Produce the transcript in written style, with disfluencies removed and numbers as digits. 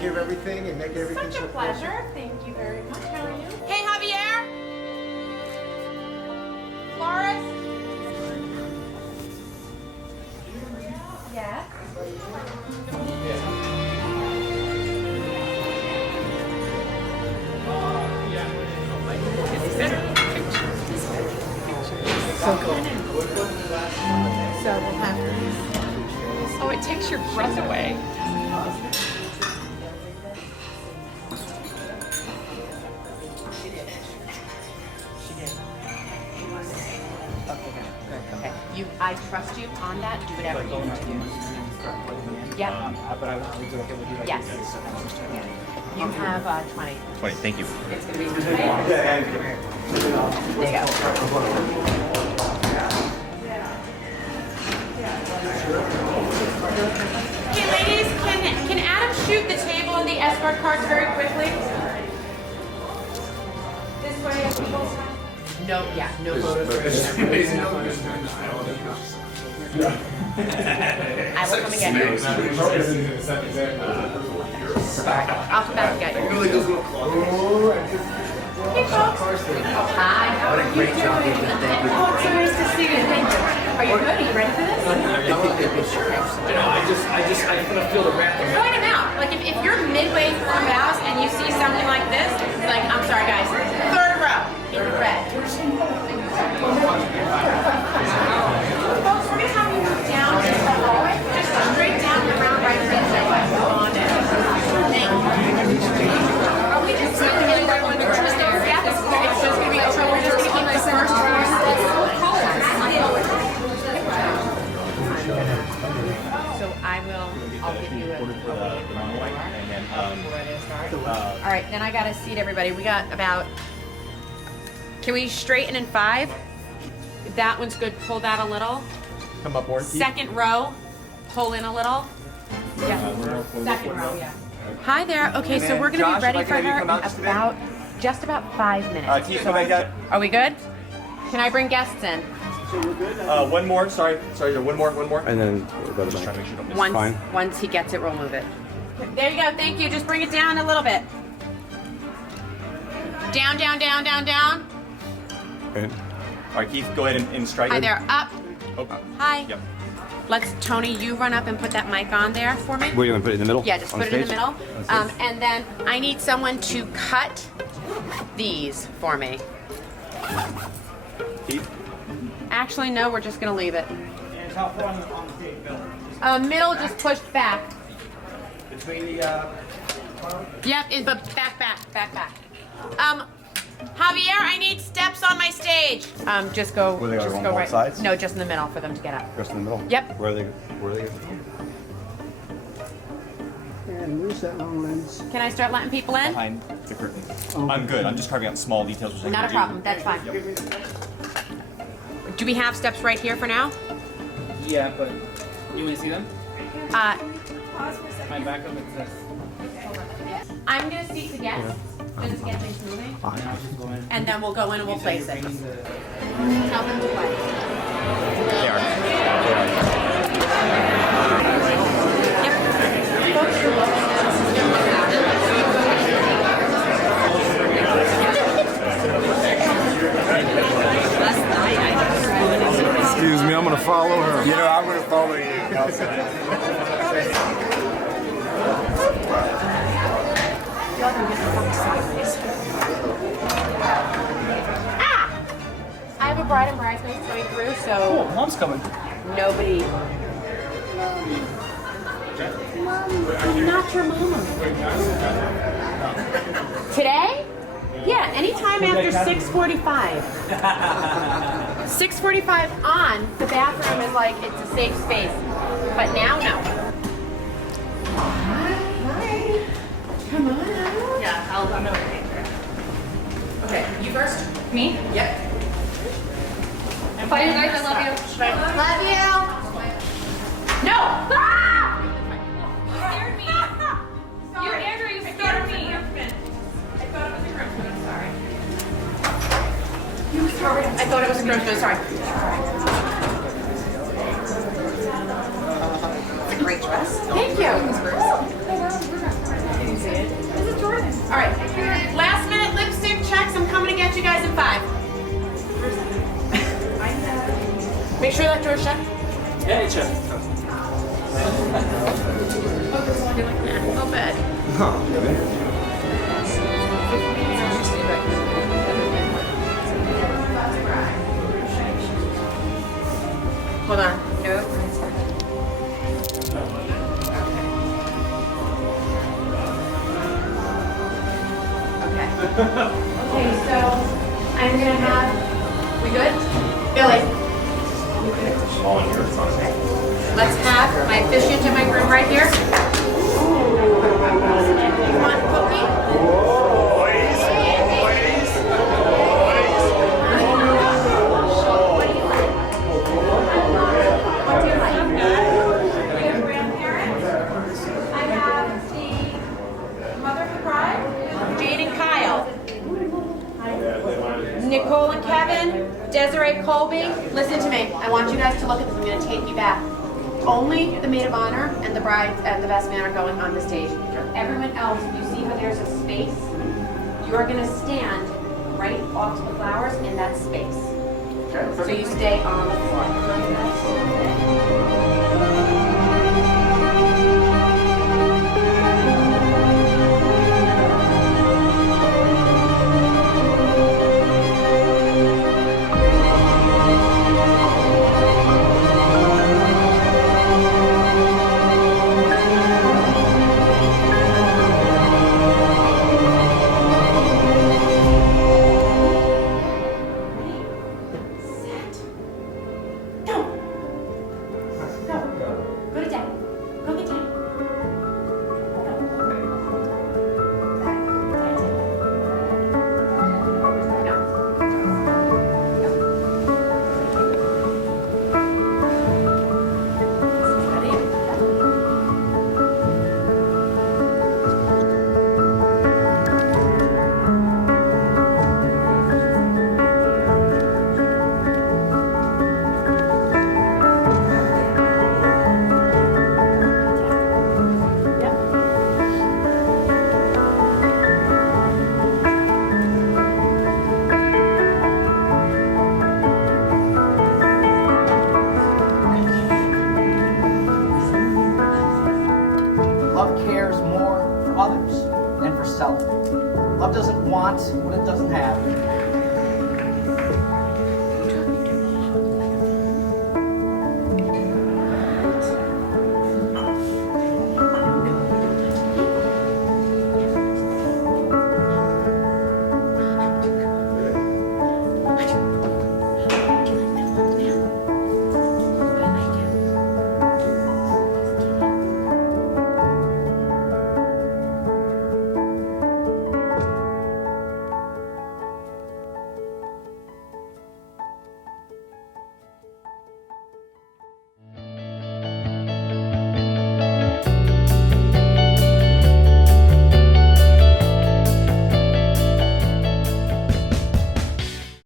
care of everything and make everything Such a pleasure. Thank you very much. How are you? Hey, Javier. Florist. Yes. So cool. So we'll have to. Oh, it takes your breath away. Okay. I trust you on that. Do whatever you need to do. Yep. But I was okay with you. Yes. You have 20. 20, thank you. It's going to be there you go. Okay, ladies, can Adam shoot the table and the escort cards very quickly? This way, no, yeah, no photos. I will come and get you. I'll come back and get you. Hey, folks. Hi, how are you doing? Oh, it's so nice to see you. Thank you. Are you good? Are you ready for this? I feel the wrath. Point them out. Like if you're midway through vows and you see something like this, it's like, I'm sorry guys, third row in red. Folks, we're gonna have you move down just the hallway, just straight down and around right there. Are we just gonna get everyone to trust there? Yeah, it's just gonna be we're just gonna keep the first row. So I'll give you a all right, then I gotta seat everybody. We got about, can we straighten in 5? That one's good, pull that a little. Come up more. Second row, pull in a little. Yeah, second row, yeah. Hi there, okay, so we're gonna be ready for her in just about 5 minutes. Keith, come back out. Are we good? Can I bring guests in? One more, sorry, one more. And then go to the back. Once he gets it, we'll move it. There you go, thank you. Just bring it down a little bit. Down, down, down, down, down. Okay. All right, Keith, go ahead and strike. Hi there, up. Oh. Hi. Yep. Tony, you run up and put that mic on there for me. Where are you going to put it in the middle? Yeah, just put it in the middle. And then I need someone to cut these for me. Keith? Actually, no, we're just going to leave it. And how far on the stage, Bill? Middle just pushed back. Between the Yep, but back. Javier, I need steps on my stage. Just go. Where they go, just on go both right. sides? No, just in the middle for them to get up. Just in the middle? Yep. Where are they going? And where's that long lens? Can I start letting people in? Behind the curtain. I'm good. I'm just carving out small details. Which I Not a can problem. That's fine. Do we have steps right here for now? Yeah, but you want to see them? Uh, My backup is this. I'm gonna seat the guests just to get things moving, and then we'll go in and we'll place it. Tell them to play. They are. Yep. Folks, you're welcome. Excuse me, I'm going to follow her. You know, I'm going to follow you. I have a bride and bridesmaids going through, so Oh, mom's coming. nobody. Not your mom. Today? Yeah, anytime after 6:45. 6:45 on, the bathroom is like, it's a safe space. But now, no. Hi. Come on out. Yeah, I'm okay. Okay, you first. Me? Yep. Bye, you guys. I love you. Love you. No! Ah! You scared me. You, Andrew, you scared me. I thought it was a groomsman. I'm sorry. I thought it was a groomsman. Sorry. It's a great dress. Thank you. sure that door's shut? Yeah, it's shut. Oh, bad. Hold on. Nope. Okay. Okay, so I'm gonna have. We good? Billy. Let's have my officiant and my groom right here. You want cookie? What do you like? We have grandparents. I have the mother of the bride, Jade and Kyle. Nicole and Kevin, Desiree Colby. Listen to me. I want you guys to look at this. I'm going to take you back. Only the maid of honor and the bride and the best man are going on the stage. Everyone else, you see how there's a space? You are going to stand right off to the flowers in that space. So you stay on the floor. Love cares more for others than for self. Love doesn't want what it doesn't have.